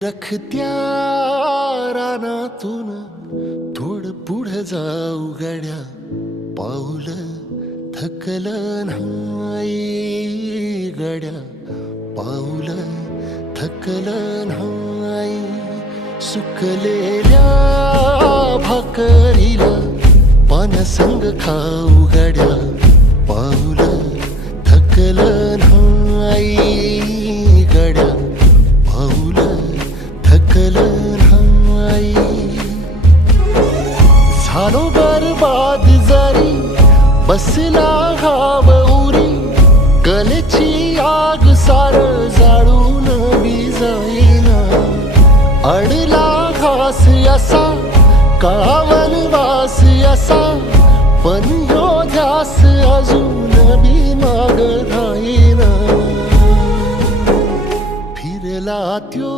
रखत्या रानातून थोडं पुढं जाऊ गड्या, पाऊल थकलं नाही गड्या, पाऊल थकलं नाही. सुकलेल्या भाकरीला पाण्यासंग खाऊ गड्या, पाऊल थकलं नाही गड्या, पाऊल थकलं नाही. झालो बरबाद जरी बसला घाव उरी, कलेची आग सार जाळून विजाईना. अडला घास असा काळा वनवास असा, पण ह्यो ध्यास अजून बी माग राहीना. फिरला त्यो